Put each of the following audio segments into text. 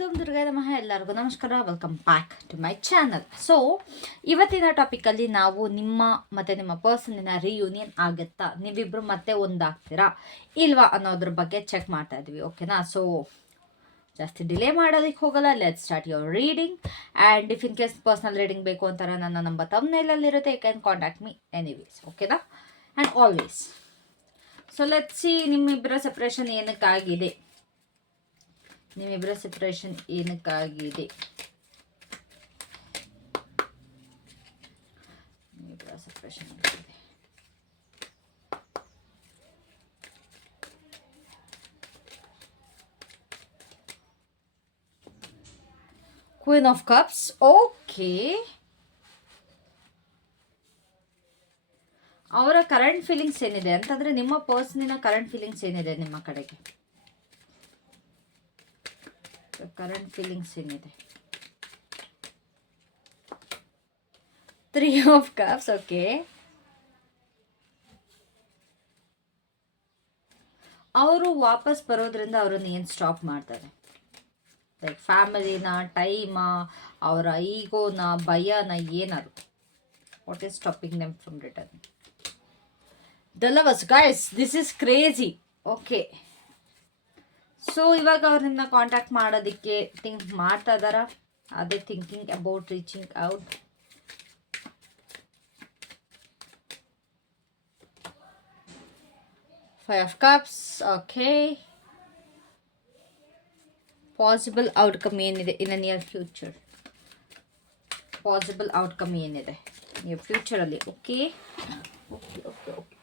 ಧೂಮ್ ದುರ್ಗಾ ನಮಃ. ಎಲ್ಲರಿಗೂ ನಮಸ್ಕಾರ, welcome back to my channel. So ಇವತ್ತಿನ ಟಾಪಿಕಲ್ಲಿ ನಾವು ನಿಮ್ಮ ಮತ್ತು ನಿಮ್ಮ ಪರ್ಸನಿನ ರಿಯೂನಿಯನ್ ಆಗುತ್ತಾ, ನೀವಿಬ್ಬರು ಮತ್ತೆ ಒಂದಾಗ್ತೀರಾ ಇಲ್ವಾ ಅನ್ನೋದ್ರ ಬಗ್ಗೆ ಚೆಕ್ ಮಾಡ್ತಾ ಇದ್ವಿ. ಓಕೆನಾ? ಸೊ ಜಾಸ್ತಿ ಡಿಲೇ ಮಾಡೋದಕ್ಕೆ ಹೋಗಲ್ಲ, let start your reading. And if in case personal reading ಬೇಕು ಅಂತಾರೆ ನನ್ನ ನಂಬರ್ ತಮ್ನೇಲಲ್ಲಿರುತ್ತೆ, you can contact me anyways. ಓಕೆನಾ? And always. So let see ನಿಮ್ಮಿಬ್ಬರ ಸಪ್ರೇಷನ್ ಏನಕ್ಕಾಗಿದೆ, ನಿಮ್ಮಿಬ್ಬರ ಸೆಪರೇಷನ್ ಏನಕ್ಕಾಗಿದೆ, ನಿಮ್ಮಿಬ್ಬರ ಸೆಪರೇಷನ್ ಏನಾಗಿದೆ. Queen of cups. ಓಕೆ, ಅವರ ಕರೆಂಟ್ ಫೀಲಿಂಗ್ಸ್ ಏನಿದೆ ಅಂತಂದ್ರೆ, ನಿಮ್ಮ ಪರ್ಸನಿನ ಕರೆಂಟ್ ಫೀಲಿಂಗ್ಸ್ ಏನಿದೆ ನಿಮ್ಮ ಕಡೆಗೆ, ಕರೆಂಟ್ ಫೀಲಿಂಗ್ಸ್ ಏನಿದೆ. 3 ಆಫ್ ಕಪ್ಸ್. ಓಕೆ, ಅವರು ವಾಪಸ್ ಬರೋದ್ರಿಂದ ಅವರನ್ನು ಏನು ಸ್ಟಾಪ್ ಮಾಡ್ತಾರೆ? ಲೈಕ್ ಫ್ಯಾಮಿಲಿನ, ಟೈಮ, ಅವರ ಈಗೋನ, ಭಯನ, ಏನಾದ್ರು. What is stopping them from return? The lovers. Guys, this is crazy. Okay, so ಇವಾಗ ಅವ್ರು ನಿಮ್ಮನ್ನ ಕಾಂಟ್ಯಾಕ್ಟ್ ಮಾಡೋದಕ್ಕೆ ಥಿಂಕ್ ಮಾಡ್ತಾ ಇದ್ದಾರಾ? ಅದೇ thinking about reaching out. Five of cups. Okay, possible outcome ಏನಿದೆ in near future? Possible outcome ಏನಿದೆ near ಫ್ಯೂಚರಲ್ಲಿ? ಓಕೆ ಓಕೆ ಓಕೆ ಓಕೆ,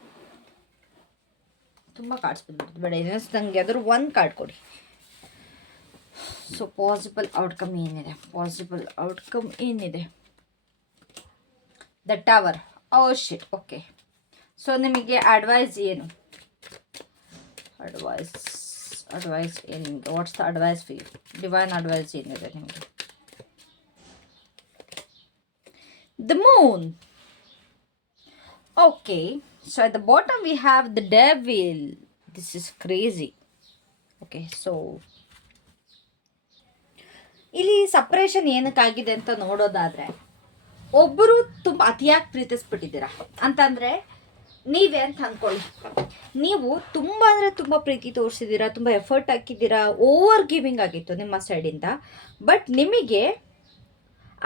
ತುಂಬ ಕಾರ್ಡ್ಸ್ ಬಂದ್ಬಿಡ್ತು, ಬೇಡ ಇನ್ನೊಂದು ನನಗೆ ಯಾವ್ದಾದ್ರು ಒಂದು ಕಾರ್ಡ್ ಕೊಡಿ. ಸೊ ಪಾಸಿಬಲ್ ಔಟ್ಕಮ್ ಏನಿದೆ, ಪಾಸಿಬಲ್ ಔಟ್ಕಮ್ ಏನಿದೆ? The tower. O shit. Okay, so ನಿಮಗೆ ಅಡ್ವೈಸ್ ಏನು? ಅಡ್ವೈಸ್ ಏನು ನಿಮಗೆ? What's the advice for you? Divine advice ಏನಿದೆ ನಿಮಗೆ? The moon. Okay, so at the bottom we have the devil. This is crazy. Okay, so ಇಲ್ಲಿ separation ಏನಕ್ಕಾಗಿದೆ ಅಂತ ನೋಡೋದಾದ್ರೆ, ಒಬ್ಬರು ತುಂಬ ಅತಿಯಾಗಿ ಪ್ರೀತಿಸ್ಬಿಟ್ಟಿದ್ದೀರಾ ಅಂತಂದರೆ ನೀವೇ ಅಂತ ಅಂದ್ಕೊಳ್ಳಿ. ನೀವು ತುಂಬ ಅಂದರೆ ತುಂಬ ಪ್ರೀತಿ ತೋರಿಸಿದ್ದೀರಾ, ತುಂಬ ಎಫರ್ಟ್ ಹಾಕಿದ್ದೀರಾ, ಓವರ್ ಗಿವಿಂಗ್ ಆಗಿತ್ತು ನಿಮ್ಮ ಸೈಡಿಂದ. ಬಟ್ ನಿಮಗೆ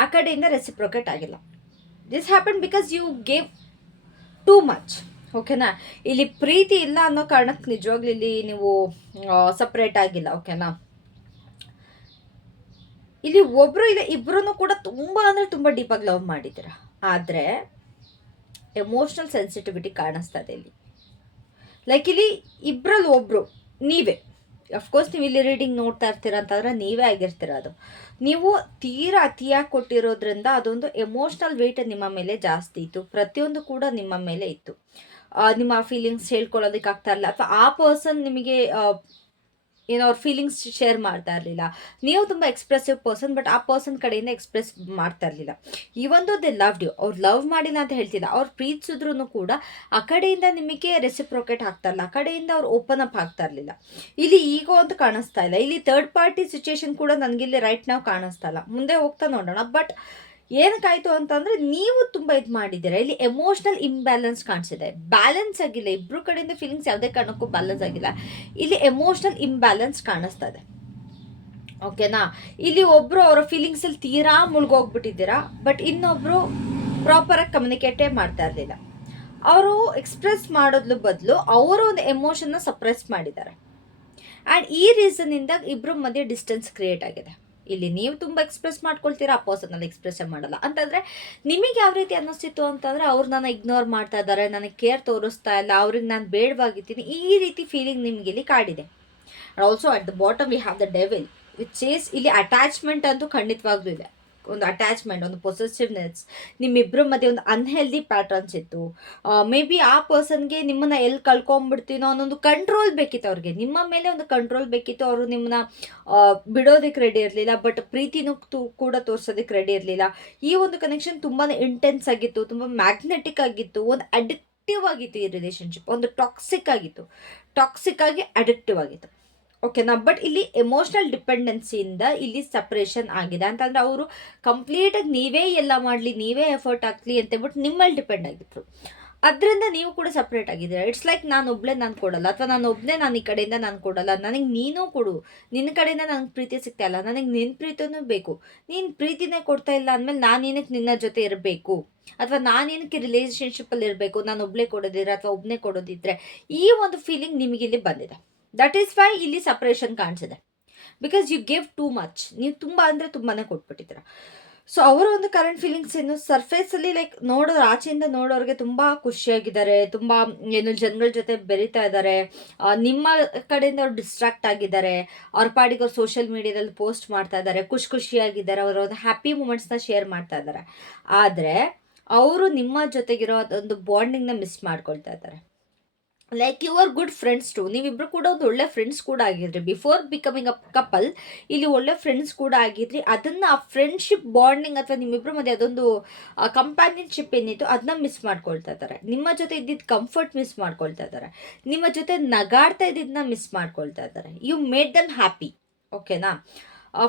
ಆ ಕಡೆಯಿಂದ ರೆಸಿಪ್ರೊಕೇಟ್ ಆಗಿಲ್ಲ. This happen because you gave too much. ಓಕೆನಾ? ಇಲ್ಲಿ ಪ್ರೀತಿ ಇಲ್ಲ ಅನ್ನೋ ಕಾರಣಕ್ಕೆ ನಿಜವಾಗ್ಲೂ ಇಲ್ಲಿ ನೀವು ಸಪ್ರೇಟ್ ಆಗಿಲ್ಲ. ಓಕೆನಾ? ಇಲ್ಲಿ ಒಬ್ಬರು ಇಲ್ಲ, ಇಬ್ಬರೂ ಕೂಡ ತುಂಬ ಅಂದರೆ ತುಂಬ ಡೀಪಾಗಿ ಲವ್ ಮಾಡಿದ್ದೀರ. ಆದರೆ ಎಮೋಷ್ನಲ್ ಸೆನ್ಸಿಟಿವಿಟಿ ಕಾಣಿಸ್ತದೆ ಇಲ್ಲಿ. ಲೈಕ್ ಇಲ್ಲಿ ಇಬ್ಬರಲ್ಲಿ ಒಬ್ಬರು ನೀವೇ. ಅಫ್ಕೋರ್ಸ್ ನೀವು ಇಲ್ಲಿ ರೀಡಿಂಗ್ ನೋಡ್ತಾ ಇರ್ತೀರ ಅಂತಂದರೆ ನೀವೇ ಆಗಿರ್ತೀರ. ಅದು ನೀವು ತೀರಾ ಅತಿಯಾಗಿ ಕೊಟ್ಟಿರೋದ್ರಿಂದ ಅದೊಂದು ಎಮೋಷ್ನಲ್ ವೇಟ್ ನಿಮ್ಮ ಮೇಲೆ ಜಾಸ್ತಿ ಇತ್ತು. ಪ್ರತಿಯೊಂದು ಕೂಡ ನಿಮ್ಮ ಮೇಲೆ ಇತ್ತು. ನಿಮ್ಮ ಫೀಲಿಂಗ್ಸ್ ಹೇಳ್ಕೊಳ್ಳೋದಕ್ಕೆ ಆಗ್ತಾ ಇರಲಿಲ್ಲ, ಅಥವಾ ಆ ಪರ್ಸನ್ ನಿಮಗೆ ಏನೋ ಅವ್ರ ಫೀಲಿಂಗ್ಸ್ ಶೇರ್ ಮಾಡ್ತಾ ಇರಲಿಲ್ಲ. ನೀವು ತುಂಬ ಎಕ್ಸ್ಪ್ರೆಸಿವ್ ಪರ್ಸನ್, ಬಟ್ ಆ ಪರ್ಸನ್ ಕಡೆಯಿಂದ ಎಕ್ಸ್ಪ್ರೆಸ್ ಮಾಡ್ತಾ ಇರಲಿಲ್ಲ. ಈ ಒಂದು ದೇ ಲವ್ಡ್ ಯು. ಅವ್ರು ಲವ್ ಮಾಡಿಲ್ಲ ಅಂತ ಹೇಳ್ತಿಲ್ಲ, ಅವ್ರು ಪ್ರೀತಿಸಿದ್ರು ಕೂಡ ಆ ಕಡೆಯಿಂದ ನಿಮಗೆ ರೆಸಿಪ್ರೊಕೇಟ್ ಆಗ್ತಾ ಇರಲಿಲ್ಲ, ಆ ಕಡೆಯಿಂದ ಅವ್ರು ಓಪನ್ ಅಪ್ ಆಗ್ತಾ ಇರಲಿಲ್ಲ. ಇಲ್ಲಿ ಈಗೋ ಅಂತ ಕಾಣಿಸ್ತಾ ಇಲ್ಲ. ಇಲ್ಲಿ ಥರ್ಡ್ ಪಾರ್ಟಿ ಸಿಚುಯೇಷನ್ ಕೂಡ ನನಗಿಲ್ಲಿ ರೈಟ್ ನಾವು ಕಾಣಿಸ್ತಾ ಇಲ್ಲ. ಮುಂದೆ ಹೋಗ್ತಾ ನೋಡೋಣ. ಬಟ್ ಏನಕ್ಕಾಯ್ತು ಅಂತಂದರೆ ನೀವು ತುಂಬ ಇದು ಮಾಡಿದ್ದೀರಾ. ಇಲ್ಲಿ ಎಮೋಷ್ನಲ್ ಇಂಬ್ಯಾಲೆನ್ಸ್ ಕಾಣಿಸಿದೆ, ಬ್ಯಾಲೆನ್ಸ್ ಆಗಿಲ್ಲ. ಇಬ್ಬರು ಕಡೆಯಿಂದ ಫೀಲಿಂಗ್ಸ್ ಯಾವುದೇ ಕಾರಣಕ್ಕೂ ಬ್ಯಾಲೆನ್ಸ್ ಆಗಿಲ್ಲ. ಇಲ್ಲಿ ಎಮೋಷ್ನಲ್ ಇಂಬ್ಯಾಲೆನ್ಸ್ ಕಾಣಿಸ್ತಾ ಇದೆ. ಓಕೆನಾ? ಇಲ್ಲಿ ಒಬ್ಬರು ಅವರ ಫೀಲಿಂಗ್ಸಲ್ಲಿ ತೀರಾ ಮುಳುಗೋಗ್ಬಿಟ್ಟಿದ್ದೀರಾ, ಬಟ್ ಇನ್ನೊಬ್ಬರು ಪ್ರಾಪರಾಗಿ ಕಮ್ಯುನಿಕೇಟೇ ಮಾಡ್ತಾ ಇರಲಿಲ್ಲ. ಅವರು ಎಕ್ಸ್ಪ್ರೆಸ್ ಮಾಡೋದ್ರ ಬದಲು ಅವರು ಒಂದು ಎಮೋಷನ್ನ ಸಪ್ರೆಸ್ ಮಾಡಿದ್ದಾರೆ. ಆ್ಯಂಡ್ ಈ ರೀಸನ್ನಿಂದ ಇಬ್ಬರ ಮಧ್ಯೆ ಡಿಸ್ಟೆನ್ಸ್ ಕ್ರಿಯೇಟ್ ಆಗಿದೆ. ಇಲ್ಲಿ ನೀವು ತುಂಬ ಎಕ್ಸ್ಪ್ರೆಸ್ ಮಾಡ್ಕೊಳ್ತೀರಾ, ಆ ಪರ್ಸನಲ್ಲಿ ಎಕ್ಸ್ಪ್ರೆಸ್ ಮಾಡಲ್ಲ. ಅಂತಂದರೆ ನಿಮಗೆ ಯಾವ ರೀತಿ ಅನ್ನಿಸ್ತಿತ್ತು ಅಂತಂದರೆ, ಅವ್ರು ನನ್ನ ಇಗ್ನೋರ್ ಮಾಡ್ತಾ ಇದ್ದಾರೆ, ನನಗೆ ಕೇರ್ ತೋರಿಸ್ತಾ ಇಲ್ಲ, ಅವ್ರಿಗೆ ನಾನು ಬೇಡವಾಗಿದ್ದೀನಿ, ಈ ರೀತಿ ಫೀಲಿಂಗ್ ನಿಮಗೆ ಇಲ್ಲಿ ಕಾಡಿದೆ. And also at the bottom we have the devil, which is ಇಲ್ಲಿ ಅಟ್ಯಾಚ್ಮೆಂಟ್ ಅಂತೂ ಖಂಡಿತವಾಗ್ಲೂ ಇದೆ. ಒಂದು ಅಟ್ಯಾಚ್ಮೆಂಟ್, ಒಂದು ಪೊಸೆಸಿವ್ನೆಸ್, ನಿಮ್ಮಿಬ್ಬರ ಮಧ್ಯೆ ಒಂದು ಅನ್ಹೆಲ್ದಿ ಪ್ಯಾಟರ್ನ್ಸ್ ಇತ್ತು. ಮೇ ಬಿ ಆ ಪರ್ಸನ್ಗೆ ನಿಮ್ಮನ್ನ ಎಲ್ಲಿ ಕಳ್ಕೊಂಡ್ಬಿಡ್ತೀನೋ ಅನ್ನೊಂದು ಕಂಟ್ರೋಲ್ ಬೇಕಿತ್ತು. ಅವ್ರಿಗೆ ನಿಮ್ಮ ಮೇಲೆ ಒಂದು ಕಂಟ್ರೋಲ್ ಬೇಕಿತ್ತು. ಅವರು ನಿಮ್ಮನ್ನ ಬಿಡೋದಕ್ಕೆ ರೆಡಿ ಇರಲಿಲ್ಲ, ಬಟ್ ಪ್ರೀತಿನೂ ಕೂಡ ತೋರ್ಸೋದಕ್ಕೆ ರೆಡಿ ಇರಲಿಲ್ಲ. ಈ ಒಂದು ಕನೆಕ್ಷನ್ ತುಂಬಾ ಇಂಟೆನ್ಸ್ ಆಗಿತ್ತು, ತುಂಬ ಮ್ಯಾಗ್ನೆಟಿಕ್ ಆಗಿತ್ತು, ಒಂದು ಅಡಿಕ್ಟಿವ್ ಆಗಿತ್ತು. ಈ ರಿಲೇಷನ್ಶಿಪ್ ಒಂದು ಟಾಕ್ಸಿಕ್ ಆಗಿತ್ತು, ಟಾಕ್ಸಿಕ್ ಆಗಿ ಅಡಿಕ್ಟಿವ್ ಆಗಿತ್ತು. ಓಕೆನಾ. ಬಟ್ ಇಲ್ಲಿ ಎಮೋಷ್ನಲ್ ಡಿಪೆಂಡೆನ್ಸಿಯಿಂದ ಇಲ್ಲಿ ಸಪ್ರೇಷನ್ ಆಗಿದೆ ಅಂತಂದ್ರೆ ಅವರು ಕಂಪ್ಲೀಟಾಗಿ ನೀವೇ ಎಲ್ಲ ಮಾಡಲಿ, ನೀವೇ ಎಫರ್ಟ್ ಹಾಕ್ಲಿ ಅಂತೇಳ್ಬಿಟ್ಟು ನಿಮ್ಮಲ್ಲಿ ಡಿಪೆಂಡ್ ಆಗಿದ್ರು. ಅದರಿಂದ ನೀವು ಕೂಡ ಸಪ್ರೇಟ್ ಆಗಿದ್ದೀರಾ. ಇಟ್ಸ್ ಲೈಕ್ ನಾನು ಒಬ್ಳೆ ನಾನು ಕೊಡಲ್ಲ, ಅಥವಾ ನಾನು ಒಬ್ಬನೇ ನಾನು ಈ ಕಡೆಯಿಂದ ನಾನು ಕೊಡಲ್ಲ, ನನಗೆ ನೀನು ಕೊಡು, ನಿನ್ನ ಕಡೆಯಿಂದ ನನಗೆ ಪ್ರೀತಿ ಸಿಗ್ತಾ ಇಲ್ಲ, ನನಗೆ ನಿನ್ನ ಪ್ರೀತಿನೂ ಬೇಕು, ನೀನು ಪ್ರೀತಿನೇ ಕೊಡ್ತಾ ಇಲ್ಲ ಅಂದಮೇಲೆ ನಾನೇನಕ್ಕೆ ನಿನ್ನ ಜೊತೆ ಇರಬೇಕು, ಅಥವಾ ನಾನೇನಕ್ಕೆ ರಿಲೇಷನ್ಶಿಪ್ಪಲ್ಲಿ ಇರಬೇಕು, ನಾನು ಒಬ್ಳೆ ಕೊಡೋದಿದ್ರೆ ಅಥವಾ ಒಬ್ಬನೇ ಕೊಡೋದಿದ್ರೆ, ಈ ಒಂದು ಫೀಲಿಂಗ್ ನಿಮಗೆ ಇಲ್ಲಿ ಬಂದಿದೆ. ದಟ್ ಈಸ್ ವೈ ಇಲ್ಲಿ ಸಪ್ರೇಷನ್ ಕಾಣಿಸಿದೆ. Because you give too much, ನೀವು ತುಂಬ ಅಂದರೆ ತುಂಬಾನೇ ಕೊಟ್ಬಿಟ್ಟಿದ್ದೀರಾ. ಸೊ ಅವರ ಒಂದು ಕರೆಂಟ್ ಫೀಲಿಂಗ್ಸ್ ಏನು ಸರ್ಫೇಸಲ್ಲಿ ಲೈಕ್ ನೋಡೋರು, ಆಚೆಯಿಂದ ನೋಡೋರಿಗೆ ತುಂಬ ಖುಷಿಯಾಗಿದ್ದಾರೆ, ತುಂಬ ಏನು ಜನಗಳ ಜೊತೆ ಬೆರೀತಾ ಇದ್ದಾರೆ, ನಿಮ್ಮ ಕಡೆಯಿಂದ ಅವ್ರು ಡಿಸ್ಟ್ರಾಕ್ಟ್ ಆಗಿದ್ದಾರೆ, ಅವ್ರ ಪಾಡಿಗೆ ಅವ್ರು ಸೋಷಿಯಲ್ ಮೀಡಿಯಾದಲ್ಲಿ ಪೋಸ್ಟ್ ಮಾಡ್ತಾ ಇದ್ದಾರೆ, ಖುಷಿಯಾಗಿದ್ದಾರೆ, ಅವರ ಒಂದು ಹ್ಯಾಪಿ ಮೂಮೆಂಟ್ಸ್ನ ಶೇರ್ ಮಾಡ್ತಾ ಇದ್ದಾರೆ. ಆದರೆ ಅವರು ನಿಮ್ಮ ಜೊತೆಗಿರೋ ಅದೊಂದು ಬಾಂಡಿಂಗ್ನ ಮಿಸ್ ಮಾಡ್ಕೊಳ್ತಾ ಇದ್ದಾರೆ. Like you are good friends too, ನೀವಿಬ್ರು ಕೂಡ ಒಂದು ಒಳ್ಳೆ ಫ್ರೆಂಡ್ಸ್ ಕೂಡ ಆಗಿದ್ರಿ ಬಿಫೋರ್ ಬಿಕಮಿಂಗ್ ಅ ಕಪಲ್. ಇಲ್ಲಿ ಒಳ್ಳೆ ಫ್ರೆಂಡ್ಸ್ ಕೂಡ ಆಗಿದ್ರಿ. ಅದನ್ನು ಆ ಫ್ರೆಂಡ್ಶಿಪ್ ಬಾಂಡಿಂಗ್ ಅಥವಾ ನಿಮ್ಮಿಬ್ರು ಮಧ್ಯೆ ಅದೊಂದು ಕಂಪ್ಯಾನಿಯನ್ಶಿಪ್ ಏನಿತ್ತು ಅದನ್ನ ಮಿಸ್ ಮಾಡ್ಕೊಳ್ತಾ ಇದ್ದಾರೆ. ನಿಮ್ಮ ಜೊತೆ ಇದ್ದಿದ್ದು ಕಂಫರ್ಟ್ ಮಿಸ್ ಮಾಡ್ಕೊಳ್ತಾ ಇದ್ದಾರೆ, ನಿಮ್ಮ ಜೊತೆ ನಗಾಡ್ತಾ ಇದ್ದಿದ್ದನ್ನ ಮಿಸ್ ಮಾಡ್ಕೊಳ್ತಾ ಇದ್ದಾರೆ. You made them happy. ಓಕೆನಾ.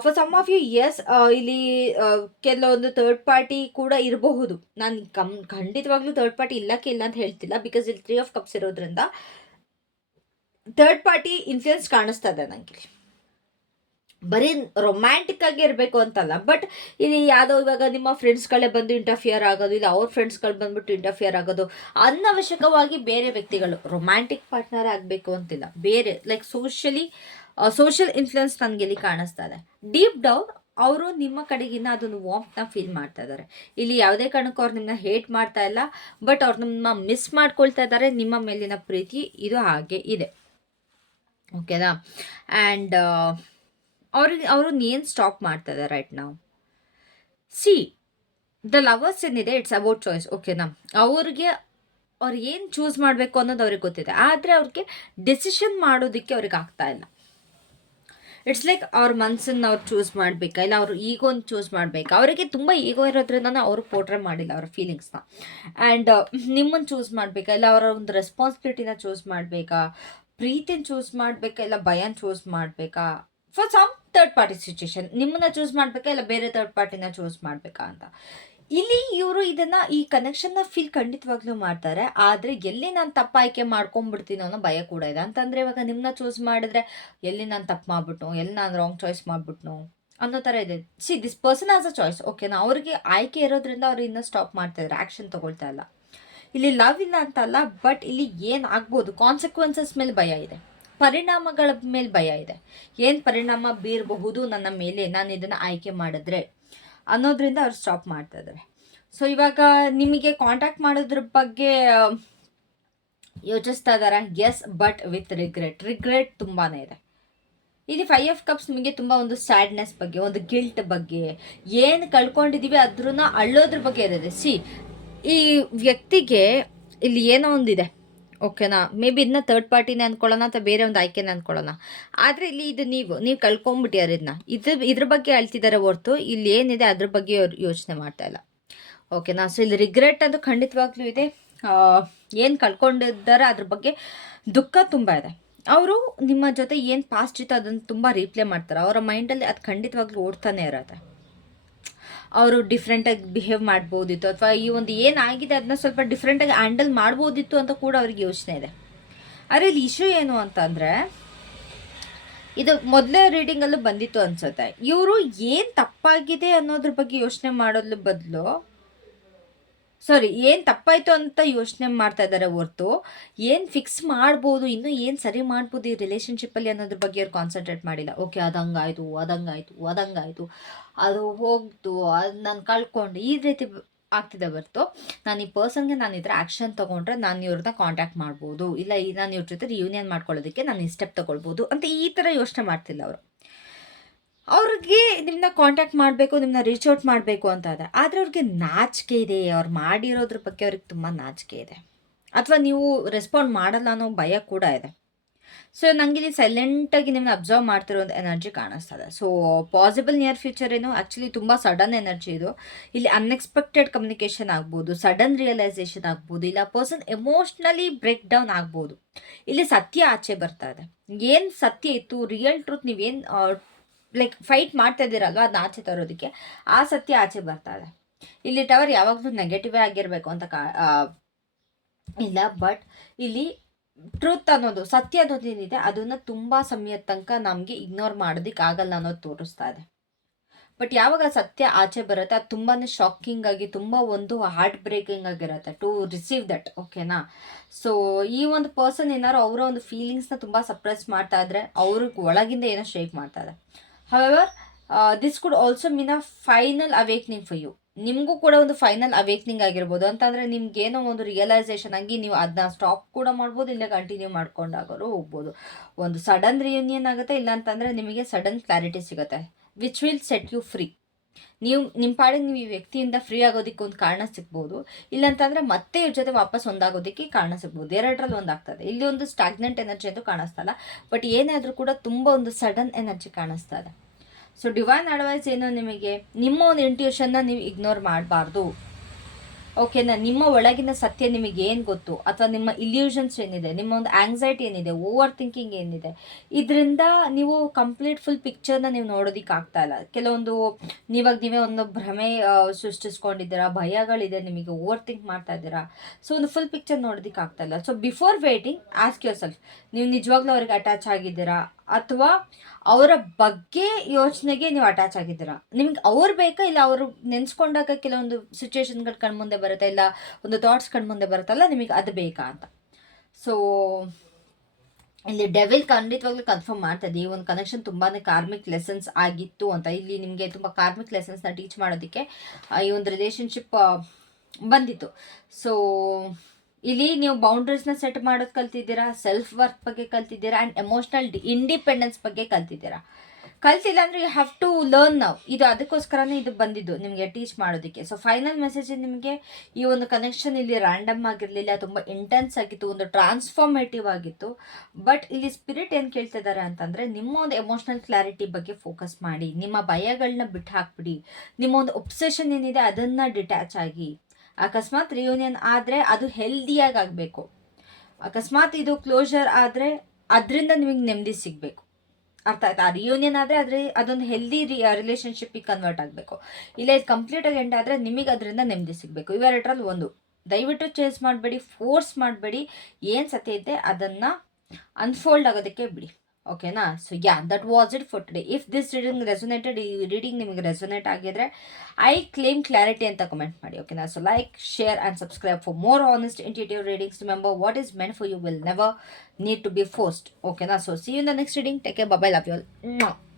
ಫಾರ್ ಸಮ್ ಆಫ್ ಯು ಎಸ್, ಇಲ್ಲಿ ಕೆಲವೊಂದು ಥರ್ಡ್ ಪಾರ್ಟಿ ಕೂಡ ಇರಬಹುದು. ನಾನು ಖಂಡಿತವಾಗ್ಲೂ ಥರ್ಡ್ ಪಾರ್ಟಿ ಇಲ್ಲಕ್ಕೆ ಇಲ್ಲ ಅಂತ ಹೇಳ್ತಿಲ್ಲ, ಬಿಕಾಸ್ ಇಲ್ಲಿ 3 ಆಫ್ ಕಪ್ಸ್ ಇರೋದ್ರಿಂದ ಥರ್ಡ್ ಪಾರ್ಟಿ ಇನ್ಫ್ಲೂಯೆನ್ಸ್ ಕಾಣಿಸ್ತಾ ಇದೆ ನನಗೆ. ಬರೀ ರೊಮ್ಯಾಂಟಿಕ್ ಆಗಿ ಇರಬೇಕು ಅಂತಲ್ಲ, ಬಟ್ ಇಲ್ಲಿ ಯಾವುದೋ ಇವಾಗ ನಿಮ್ಮ ಫ್ರೆಂಡ್ಸ್ಗಳೇ ಬಂದು ಇಂಟರ್ಫಿಯರ್ ಆಗೋದು, ಇಲ್ಲ ಅವ್ರ ಫ್ರೆಂಡ್ಸ್ಗಳು ಬಂದ್ಬಿಟ್ಟು ಇಂಟರ್ಫಿಯರ್ ಆಗೋದು, ಅನವಶ್ಯಕವಾಗಿ ಬೇರೆ ವ್ಯಕ್ತಿಗಳು ರೊಮ್ಯಾಂಟಿಕ್ ಪಾರ್ಟ್ನರ್ ಆಗಬೇಕು ಅಂತಿಲ್ಲ, ಬೇರೆ ಲೈಕ್ ಸೋಷಿಯಲ್ ಇನ್ಫ್ಲುಯೆನ್ಸ್ ನನಗೆ ಇಲ್ಲಿ ಕಾಣಿಸ್ತಾ ಇದೆ. ಡೀಪ್ ಡೌನ್ ಅವರು ನಿಮ್ಮ ಕಡೆಗಿನ್ನ ಅದನ್ನು ವಾರ್ಮ್ನ ಫೀಲ್ ಮಾಡ್ತಾ ಇದ್ದಾರೆ. ಇಲ್ಲಿ ಯಾವುದೇ ಕಾರಣಕ್ಕೂ ಅವ್ರು ನಿಮ್ಮನ್ನ ಹೇಟ್ ಮಾಡ್ತಾ ಇಲ್ಲ, ಬಟ್ ಅವ್ರು ನಿಮ್ಮ ಮಿಸ್ ಮಾಡ್ಕೊಳ್ತಾ ಇದ್ದಾರೆ. ನಿಮ್ಮ ಮೇಲಿನ ಪ್ರೀತಿ ಇದು ಹಾಗೆ ಇದೆ. ಓಕೆನಾ. ಆ್ಯಂಡ್ ಅವರು ಏನು ಸ್ಟಾಪ್ ಮಾಡ್ತಾ ಇದ್ದಾರೆ ರೈಟ್ ನಾವು. ಸಿ ದ ಲವರ್ಸ್ ಏನಿದೆ, ಇಟ್ಸ್ ಅಬೌಟ್ ಚಾಯ್ಸ್. ಓಕೆನಾ. ಅವ್ರಿಗೆ ಅವ್ರು ಏನು ಚೂಸ್ ಮಾಡಬೇಕು ಅನ್ನೋದು ಅವ್ರಿಗೆ ಗೊತ್ತಿದೆ, ಆದರೆ ಅವ್ರಿಗೆ ಡೆಸಿಷನ್ ಮಾಡೋದಕ್ಕೆ ಅವ್ರಿಗೆ ಆಗ್ತಾ ಇಲ್ಲ. ಇಟ್ಸ್ ಲೈಕ್ ಅವ್ರ ಮನಸ್ಸನ್ನು ಅವ್ರು ಚೂಸ್ ಮಾಡಬೇಕಾ, ಇಲ್ಲ ಅವರು ಈಗೋನ ಚೂಸ್ ಮಾಡಬೇಕಾ. ಅವರಿಗೆ ತುಂಬ ಈಗೋ ಇರೋದ್ರಿಂದ ಅವರು ಪೋಟ್ರೆ ಮಾಡಿಲ್ಲ ಅವರ ಫೀಲಿಂಗ್ಸ್ನ. ಆ್ಯಂಡ್ ನಿಮ್ಮನ್ನು ಚೂಸ್ ಮಾಡಬೇಕಾ, ಇಲ್ಲ ಅವರ ಒಂದು ರೆಸ್ಪಾನ್ಸಿಬಿಲಿಟಿನ ಚೂಸ್ ಮಾಡಬೇಕಾ, ಪ್ರೀತಿನ ಚೂಸ್ ಮಾಡಬೇಕಾ, ಇಲ್ಲ ಭಯನ ಚೂಸ್ ಮಾಡಬೇಕಾ. For some third party situation ನಿಮ್ಮನ್ನ ಚೂಸ್ ಮಾಡಬೇಕಾ, ಇಲ್ಲ ಬೇರೆ ಥರ್ಡ್ ಪಾರ್ಟಿನ ಚೂಸ್ ಮಾಡಬೇಕಾ ಅಂತ. ಇಲ್ಲಿ ಇವರು ಇದನ್ನು ಈ ಕನೆಕ್ಷನ್ನ ಫೀಲ್ ಖಂಡಿತವಾಗ್ಲೂ ಮಾಡ್ತಾರೆ. ಆದರೆ ಎಲ್ಲಿ ನಾನು ತಪ್ಪು ಆಯ್ಕೆ ಮಾಡ್ಕೊಂಡ್ಬಿಡ್ತೀನೋ ಅನ್ನೋ ಭಯ ಕೂಡ ಇದೆ. ಅಂತಂದರೆ ಇವಾಗ ನಿಮ್ಮನ್ನ ಚೂಸ್ ಮಾಡಿದ್ರೆ ಎಲ್ಲಿ ನಾನು ತಪ್ಪು ಮಾಡ್ಬಿಟ್ನೋ, ಎಲ್ಲಿ ನಾನು ರಾಂಗ್ ಚಾಯ್ಸ್ ಮಾಡ್ಬಿಟ್ನೋ ಅನ್ನೋ ಥರ ಇದೆ. See this person as a choice. ಓಕೆನಾ. ಅವ್ರಿಗೆ ಆಯ್ಕೆ ಇರೋದ್ರಿಂದ ಅವ್ರು ಇನ್ನೂ ಸ್ಟಾಪ್ ಮಾಡ್ತಾಯಿದ್ದಾರೆ, ಆ್ಯಕ್ಷನ್ ತೊಗೊಳ್ತಾ ಇಲ್ಲ. ಇಲ್ಲಿ ಲವ್ ಇಲ್ಲ ಅಂತಲ್ಲ, ಬಟ್ ಇಲ್ಲಿ ಏನು ಆಗ್ಬೋದು ಕಾನ್ಸಿಕ್ವೆನ್ಸಸ್ ಮೇಲೆ ಭಯ ಇದೆ, ಪರಿಣಾಮಗಳ ಮೇಲೆ ಭಯ ಇದೆ. ಏನು ಪರಿಣಾಮ ಬೀರಬಹುದು ನನ್ನ ಮೇಲೆ ನಾನು ಇದನ್ನು ಆಯ್ಕೆ ಮಾಡಿದ್ರೆ ಅನ್ನೋದ್ರಿಂದ ಅವ್ರು ಸ್ಟಾಪ್ ಮಾಡ್ತಾ ಇದ್ದಾರೆ. ಸೊ ಇವಾಗ ನಿಮಗೆ ಕಾಂಟ್ಯಾಕ್ಟ್ ಮಾಡೋದ್ರ ಬಗ್ಗೆ ಯೋಚಿಸ್ತಾ ಇದ್ದಾರೆ. ಎಸ್, ಬಟ್ ವಿತ್ ರಿಗ್ರೆಟ್ ತುಂಬಾ ಇದೆ. ಇಲ್ಲಿ 5 ಆಫ್ ಕಪ್ಸ್ ನಿಮಗೆ ತುಂಬ ಒಂದು ಸ್ಯಾಡ್ನೆಸ್ ಬಗ್ಗೆ, ಒಂದು ಗಿಲ್ಟ್ ಬಗ್ಗೆ, ಏನು ಕಳ್ಕೊಂಡಿದ್ದೀವಿ ಅದ್ರನ್ನ ಅಳ್ಳೋದ್ರ ಬಗ್ಗೆ ಇರೋದೆ. ಸಿ ಈ ವ್ಯಕ್ತಿಗೆ ಇಲ್ಲಿ ಏನೋ ಒಂದಿದೆ. ಓಕೆನಾ. ಮೇ ಬಿ ಇದನ್ನ ಥರ್ಡ್ ಪಾರ್ಟಿನೇ ಅಂದ್ಕೊಳ್ಳೋಣ, ಅಥವಾ ಬೇರೆ ಒಂದು ಆಯ್ಕೆನೇ ಅಂದ್ಕೊಳ್ಳೋಣ. ಆದರೆ ಇಲ್ಲಿ ಇದು ನೀವು ಕಳ್ಕೊಂಬಿಟ್ಟಿದ್ದಾರೆ. ಇದ್ರ ಬಗ್ಗೆ ಅಳ್ತಿದ್ದಾರೆ ಹೊರ್ತು ಇಲ್ಲಿ ಏನಿದೆ ಅದ್ರ ಬಗ್ಗೆ ಅವ್ರು ಯೋಚನೆ ಮಾಡ್ತಾ ಇಲ್ಲ. ಓಕೆನಾ. ಸೊ ಇಲ್ಲಿ ರಿಗ್ರೆಟ್ ಅದು ಖಂಡಿತವಾಗ್ಲೂ ಇದೆ. ಏನು ಕಳ್ಕೊಂಡಿದ್ದಾರೆ ಅದ್ರ ಬಗ್ಗೆ ದುಃಖ ತುಂಬ ಇದೆ. ಅವರು ನಿಮ್ಮ ಜೊತೆ ಏನು ಪಾಸ್ಟ್ ಇತ್ತು ಅದನ್ನು ತುಂಬ ರೀಪ್ಲೇ ಮಾಡ್ತಾರೆ. ಅವರ ಮೈಂಡಲ್ಲಿ ಅದು ಖಂಡಿತವಾಗ್ಲೂ ಓಡ್ತಾನೆ ಇರುತ್ತೆ. ಅವರು ಡಿಫ್ರೆಂಟಾಗಿ ಬಿಹೇವ್ ಮಾಡ್ಬೋದಿತ್ತು, ಅಥವಾ ಈ ಒಂದು ಏನಾಗಿದೆ ಅದನ್ನ ಸ್ವಲ್ಪ ಡಿಫ್ರೆಂಟಾಗಿ ಹ್ಯಾಂಡಲ್ ಮಾಡ್ಬೋದಿತ್ತು ಅಂತ ಕೂಡ ಅವ್ರಿಗೆ ಯೋಚನೆ ಇದೆ. ಆದರೆ ಇಲ್ಲಿ ಇಶ್ಯೂ ಏನು ಅಂತಂದರೆ, ಇದು ಮೊದಲೇ ರೀಡಿಂಗಲ್ಲೂ ಬಂದಿತ್ತು ಅನ್ಸುತ್ತೆ. ಇವರು ಏನು ತಪ್ಪಾಗಿದೆ ಅನ್ನೋದ್ರ ಬಗ್ಗೆ ಯೋಚನೆ ಮಾಡೋದ್ರ ಬದಲು ಏನು ತಪ್ಪಾಯಿತು ಅಂತ ಯೋಚನೆ ಮಾಡ್ತಾ ಇದ್ದಾರೆ ಹೊರ್ತು ಏನು ಫಿಕ್ಸ್ ಮಾಡ್ಬೋದು, ಇನ್ನೂ ಏನು ಸರಿ ಮಾಡ್ಬೋದು ಈ ರಿಲೇಷನ್ಶಿಪ್ಪಲ್ಲಿ ಅನ್ನೋದ್ರ ಬಗ್ಗೆ ಅವ್ರು ಕಾನ್ಸಂಟ್ರೇಟ್ ಮಾಡಿಲ್ಲ. ಓಕೆ, ಅದಂಗಾಯಿತು, ಅದು ಹೋಗ್ತು, ಅದು ನಾನು ಕಳ್ಕೊಂಡು ಈ ರೀತಿ ಆಗ್ತಿದೆ ಹೊರ್ತು ನಾನು ಈ ಪರ್ಸನ್ಗೆ ನಾನು ಇದ್ರ ಆ್ಯಕ್ಷನ್ ತೊಗೊಂಡ್ರೆ ನಾನು ಇವ್ರನ್ನ ಕಾಂಟ್ಯಾಕ್ಟ್ ಮಾಡ್ಬೋದು, ಇಲ್ಲ ನಾನು ಇವ್ರ ಜೊತೆ ರಿಯೂನಿಯನ್ ಮಾಡ್ಕೊಳ್ಳೋದಕ್ಕೆ ನಾನು ಈ ಸ್ಟೆಪ್ ತೊಗೊಳ್ಬೋದು ಅಂತ ಈ ಥರ ಯೋಚನೆ ಮಾಡ್ತಿಲ್ಲ ಅವರು. ಅವ್ರಿಗೆ ನಿಮ್ಮನ್ನ ಕಾಂಟ್ಯಾಕ್ಟ್ ಮಾಡಬೇಕು, ನಿಮ್ಮನ್ನ ರೀಚ್ ಔಟ್ ಮಾಡಬೇಕು ಅಂತ ಇದೆ. ಆದರೆ ಅವ್ರಿಗೆ ನಾಚಿಕೆ ಇದೆ, ಅವ್ರು ಮಾಡಿರೋದ್ರ ಬಗ್ಗೆ ಅವ್ರಿಗೆ ತುಂಬ ನಾಚಿಕೆ ಇದೆ, ಅಥವಾ ನೀವು ರೆಸ್ಪಾಂಡ್ ಮಾಡಲ್ಲ ಅನ್ನೋ ಭಯ ಕೂಡ ಇದೆ. ಸೊ ನಂಗೆ ಇಲ್ಲಿ ಸೈಲೆಂಟಾಗಿ ನಿಮ್ಮನ್ನ ಅಬ್ಸರ್ವ್ ಮಾಡ್ತಿರೋ ಒಂದು ಎನರ್ಜಿ ಕಾಣಿಸ್ತದೆ. ಸೊ ಪಾಸಿಬಲ್ ನಿಯರ್ ಫ್ಯೂಚರ್ ಏನು ಆ್ಯಕ್ಚುಲಿ ತುಂಬ ಸಡನ್ ಎನರ್ಜಿ ಇದು. ಇಲ್ಲಿ ಅನ್ಎಕ್ಸ್ಪೆಕ್ಟೆಡ್ ಕಮ್ಯುನಿಕೇಷನ್ ಆಗ್ಬೋದು, ಸಡನ್ ರಿಯಲೈಸೇಷನ್ ಆಗ್ಬೋದು, ಇಲ್ಲ ಪರ್ಸನ್ ಎಮೋಷ್ನಲಿ ಬ್ರೇಕ್ ಡೌನ್ ಆಗ್ಬೋದು. ಇಲ್ಲಿ ಸತ್ಯ ಆಚೆ ಬರ್ತಾ ಇದೆ. ಏನು ಸತ್ಯ ಇತ್ತು, ರಿಯಲ್ ಟ್ರೂತ್, ನೀವೇನು ಲೈಕ್ ಫೈಟ್ ಮಾಡ್ತಾ ಇದ್ದೀರಲ್ವ ಅದನ್ನ ಆಚೆ ತರೋದಕ್ಕೆ, ಆ ಸತ್ಯ ಆಚೆ ಬರ್ತಾ ಇದೆ. ಇಲ್ಲಿ ಟವರ್ ಯಾವಾಗಲೂ ನೆಗೆಟಿವೇ ಆಗಿರಬೇಕು ಅಂತ ಇಲ್ಲ, ಬಟ್ ಇಲ್ಲಿ ಟ್ರೂತ್ ಅನ್ನೋದು, ಸತ್ಯ ಅನ್ನೋದು ಏನಿದೆ ಅದನ್ನು ತುಂಬ ಸಮಯದ ತನಕ ನಮಗೆ ಇಗ್ನೋರ್ ಮಾಡೋದಕ್ಕೆ ಆಗಲ್ಲ ಅನ್ನೋದು ತೋರಿಸ್ತಾ ಇದೆ. ಬಟ್ ಯಾವಾಗ ಸತ್ಯ ಆಚೆ ಬರುತ್ತೆ ಅದು ತುಂಬಾ ಶಾಕಿಂಗ್ ಆಗಿ, ತುಂಬ ಒಂದು ಹಾರ್ಟ್ ಬ್ರೇಕಿಂಗ್ ಆಗಿರುತ್ತೆ ಟು ರಿಸೀವ್ ದಟ್. ಓಕೆನಾ? ಸೊ ಈ ಒಂದು ಪರ್ಸನ್ ಏನಾದ್ರು ಅವರ ಒಂದು ಫೀಲಿಂಗ್ಸ್ನ ತುಂಬ ಸಪ್ರೆಸ್ ಮಾಡ್ತಾ ಇದ್ರೆ, ಅವ್ರಿಗೆ ಒಳಗಿಂದ ಏನೋ ಶೇಕ್ ಮಾಡ್ತಾ ಇದೆ. However this could also mean a final awakening for you. ನಿಮಗೂ ಕೂಡ ಒಂದು ಫೈನಲ್ ಅವೇಕ್ನಿಂಗ್ ಆಗಿರ್ಬೋದು. ಅಂತಂದರೆ ನಿಮ್ಗೇನೋ ಒಂದು ರಿಯಲೈಸೇಷನ್ ಆಗಿ ನೀವು ಅದನ್ನ ಸ್ಟಾಪ್ ಕೂಡ ಮಾಡ್ಬೋದು, ಇಲ್ಲ ಕಂಟಿನ್ಯೂ ಮಾಡ್ಕೊಂಡಾದರೂ ಹೋಗ್ಬೋದು. ಒಂದು ಸಡನ್ ರಿಯೂನಿಯನ್ ಆಗುತ್ತೆ, ಇಲ್ಲ ಅಂತಂದರೆ ನಿಮಗೆ ಸಡನ್ ಕ್ಲಾರಿಟಿ ಸಿಗುತ್ತೆ, which will set you free. ನೀವು ನಿಮ್ಮ ಪಾಡಿಗೆ ನೀವು ಈ ವ್ಯಕ್ತಿಯಿಂದ ಫ್ರೀ ಆಗೋದಕ್ಕೆ ಒಂದು ಕಾರಣ ಸಿಗ್ಬೋದು, ಇಲ್ಲಾಂತಂದರೆ ಮತ್ತೆ ಇವ್ರ ಜೊತೆ ವಾಪಸ್ ಒಂದಾಗೋದಕ್ಕೆ ಕಾರಣ ಸಿಗ್ಬೋದು. ಎರಡರಲ್ಲಿ ಒಂದಾಗ್ತದೆ. ಇಲ್ಲಿ ಒಂದು ಸ್ಟಾಗ್ನೆಂಟ್ ಎನರ್ಜಿ ಅಂತೂ ಕಾಣಿಸ್ತಲ್ಲ, ಬಟ್ ಏನೇ ಆದರೂ ಕೂಡ ತುಂಬ ಒಂದು ಸಡನ್ ಎನರ್ಜಿ ಕಾಣಿಸ್ತಾ ಇದೆ. ಸೊ ಡಿವೈನ್ ಅಡ್ವೈಸ್ ಏನು ನಿಮಗೆ, ನಿಮ್ಮ ಒಂದು ಇಂಟ್ಯೂಷನ್ನ ನೀವು ಇಗ್ನೋರ್ ಮಾಡಬಾರ್ದು. ಓಕೆನಾ? ನಿಮ್ಮ ಒಳಗಿನ ಸತ್ಯ ನಿಮಗೆ ಏನು ಗೊತ್ತು, ಅಥವಾ ನಿಮ್ಮ ಇಲ್ಯೂಷನ್ಸ್ ಏನಿದೆ, ನಿಮ್ಮ ಒಂದು ಆಂಗ್ಸೈಟಿ ಏನಿದೆ, ಓವರ್ ಥಿಂಕಿಂಗ್ ಏನಿದೆ, ಇದರಿಂದ ನೀವು ಕಂಪ್ಲೀಟ್ ಫುಲ್ ಪಿಕ್ಚರ್ನ ನೀವು ನೋಡೋದಕ್ಕೆ ಆಗ್ತಾ ಇಲ್ಲ. ಕೆಲವೊಂದು ನೀವೇ ಒಂದು ಭ್ರಮೆ ಸೃಷ್ಟಿಸ್ಕೊಂಡಿದ್ದೀರಾ, ಭಯಗಳಿದೆ ನಿಮಗೆ, ಓವರ್ ಥಿಂಕ್ ಮಾಡ್ತಾ ಇದ್ದೀರಾ. ಸೊ ಒಂದು ಫುಲ್ ಪಿಕ್ಚರ್ ನೋಡೋದಕ್ಕೆ ಆಗ್ತಾ ಇಲ್ಲ. So before waiting ask your self, ನೀವು ನಿಜವಾಗ್ಲೂ ಅವ್ರಿಗೆ ಅಟ್ಯಾಚ್ ಆಗಿದ್ದೀರಾ, ಅಥವಾ ಅವರ ಬಗ್ಗೆ ಯೋಚನೆಗೆ ನೀವು ಅಟ್ಯಾಚ್ ಆಗಿದ್ದೀರಾ? ನಿಮ್ಗೆ ಅವ್ರು ಬೇಕಾ, ಇಲ್ಲ ಅವರು ನೆನೆಸ್ಕೊಂಡಾಗ ಕೆಲವೊಂದು ಸಿಚುವೇಶನ್ಗಳು ಕಣ್ಮುಂದೆ ಬರುತ್ತೆ, ಇಲ್ಲ ಒಂದು ಥಾಟ್ಸ್ ಕಣ್ಮುಂದೆ ಬರುತ್ತಲ್ಲ, ನಿಮಗೆ ಅದು ಬೇಕಾ ಅಂತ. ಸೊ ಇಲ್ಲಿ ಡೆವಿಲ್ ಖಂಡಿತವಾಗ್ಲೂ ಕನ್ಫರ್ಮ್ ಮಾಡ್ತದೆ, ಈ ಒಂದು ಕನೆಕ್ಷನ್ ತುಂಬಾ ಕಾರ್ಮಿಕ್ ಲೆಸನ್ಸ್ ಆಗಿತ್ತು ಅಂತ. ಇಲ್ಲಿ ನಿಮಗೆ ತುಂಬ ಕಾರ್ಮಿಕ್ ಲೆಸನ್ಸ್ನ ಟೀಚ್ ಮಾಡೋದಕ್ಕೆ ಈ ಒಂದು ರಿಲೇಷನ್ಶಿಪ್ ಬಂದಿತ್ತು. ಸೊ ಇಲ್ಲಿ ನೀವು ಬೌಂಡ್ರೀಸ್ನ ಸೆಟ್ ಮಾಡೋದು ಕಲ್ತಿದ್ದೀರಾ, ಸೆಲ್ಫ್ ವರ್ಕ್ ಬಗ್ಗೆ ಕಲ್ತಿದ್ದೀರಾ, ಆ್ಯಂಡ್ ಎಮೋಷ್ನಲ್ ಇಂಡಿಪೆಂಡೆನ್ಸ್ ಬಗ್ಗೆ ಕಲ್ತಿದ್ದೀರಾ. ಕಲ್ತಿಲ್ಲ ಅಂದರೆ ಯು ಹ್ಯಾವ್ ಟು ಲರ್ನ್ ನಾವು. ಇದು ಅದಕ್ಕೋಸ್ಕರನೇ ಇದು ಬಂದಿದ್ದು ನಿಮಗೆ ಟೀಚ್ ಮಾಡೋದಕ್ಕೆ. ಸೊ ಫೈನಲ್ ಮೆಸೇಜ್ ನಿಮಗೆ, ಈ ಒಂದು ಕನೆಕ್ಷನ್ ಇಲ್ಲಿ ರ್ಯಾಂಡಮ್ ಆಗಿರಲಿಲ್ಲ, ತುಂಬ ಇಂಟೆನ್ಸ್ ಆಗಿತ್ತು, ಒಂದು ಟ್ರಾನ್ಸ್ಫಾರ್ಮೇಟಿವ್ ಆಗಿತ್ತು. ಬಟ್ ಇಲ್ಲಿ ಸ್ಪಿರಿಟ್ ಏನು ಕೇಳ್ತಿದ್ದಾರೆ ಅಂತಂದರೆ, ನಿಮ್ಮ ಒಂದು ಎಮೋಷ್ನಲ್ ಕ್ಲಾರಿಟಿ ಬಗ್ಗೆ ಫೋಕಸ್ ಮಾಡಿ, ನಿಮ್ಮ ಭಯಗಳನ್ನ ಬಿಟ್ಟು ಹಾಕ್ಬಿಡಿ, ನಿಮ್ಮ ಒಂದು ಒಬ್ಸೆಷನ್ ಏನಿದೆ ಅದನ್ನು ಡಿಟ್ಯಾಚ್ ಆಗಿ. ಅಕಸ್ಮಾತ್ ರಿಯೂನಿಯನ್ ಆದರೆ ಅದು ಹೆಲ್ದಿಯಾಗಿ ಆಗಬೇಕು. ಅಕಸ್ಮಾತ್ ಇದು ಕ್ಲೋಷರ್ ಆದರೆ ಅದರಿಂದ ನಿಮಗೆ ನೆಮ್ಮದಿ ಸಿಗಬೇಕು. ಅರ್ಥ ಆಯ್ತಾ? ಆ ರಿಯೂನಿಯನ್ ಆದರೆ ಅದೊಂದು ಹೆಲ್ದಿ ರಿಲೇಷನ್ಶಿಪ್ಪಿಗೆ ಕನ್ವರ್ಟ್ ಆಗಬೇಕು. ಇಲ್ಲ ಇದು ಕಂಪ್ಲೀಟಾಗಿ ಎಂಡ್ ಆದರೆ ನಿಮಗೆ ಅದರಿಂದ ನೆಮ್ಮದಿ ಸಿಗಬೇಕು. ಇವೆರಡರಲ್ಲಿ ಒಂದು. ದಯವಿಟ್ಟು ಚೇಂಜ್ ಮಾಡಬೇಡಿ, ಫೋರ್ಸ್ ಮಾಡಬೇಡಿ. ಏನು ಸತ್ಯ ಇದೆ ಅದನ್ನು ಅನ್ಫೋಲ್ಡ್ ಆಗೋದಕ್ಕೆ ಬಿಡಿ. ಓಕೆನಾ? So yeah, that was it for today. If this reading resonated, ಈ ರೀಡಿಂಗ್ ನಿಮಗೆ ರೆಸೊನೇಟ್ ಆಗಿದ್ರೆ ಐ ಕ್ಲೇಮ್ ಕ್ಲಾರಿಟಿ ಅಂತ ಕಮೆಂಟ್ ಮಾಡಿ. ಓಕೆನಾ? So like, share and subscribe for more honest intuitive readings. Remember, what is meant for you will never need to be forced. Okay na? So see you in the next reading. Take care. Bye bye. Love you all. Mwah.